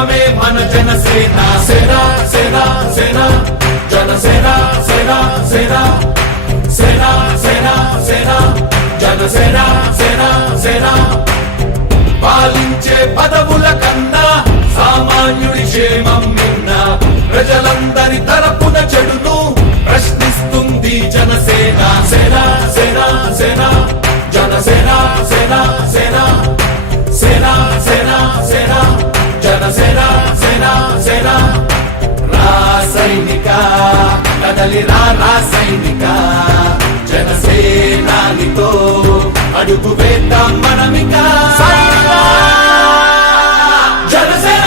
సంక్షేమమే మన జనసేన సేన సేన సేన జనసేన సేన సేన సేన సేన సేన జనసేన సేన సేన పాలించే పదవుల కన్నా సామాన్యుడి క్షేమం నిన్న ప్రజలందరి తరపున చెడును ప్రశ్నిస్తుంది జనసేన సేన సేన సేన జనసేన సేన సేన సేన సేన సేన జనసేన సేన సేన రాసైనిక కదలి రాసైనిక జనసేనానితో అడుగు వేద్దాం మనమిక జనసేన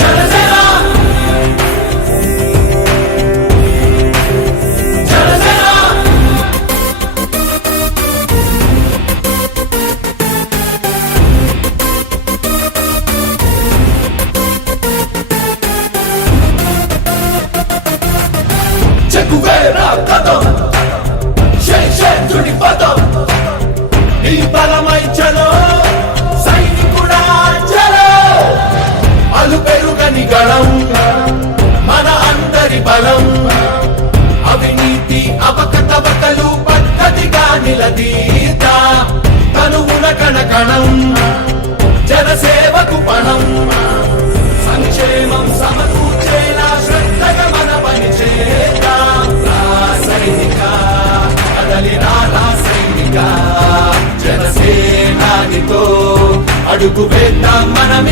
జనసేన జనసేన చెక్కువేరా కదం శేషుడి పదం నీ బలమై చలో సైనికుడా చలో అలు పెరుగని గళం మన అందరి బలం అవినీతి అవకతవకలు పద్ధతిగా నిలదీత తనువున కణకణం జనసేవకు పణం సంక్షేమం సమకూర్చేలా శ్రద్ధగా మన పని చేద్దాం రాసైనిక కదలి రాసైనిక జనసేనానితో అడుగు వేద్దాం మనమి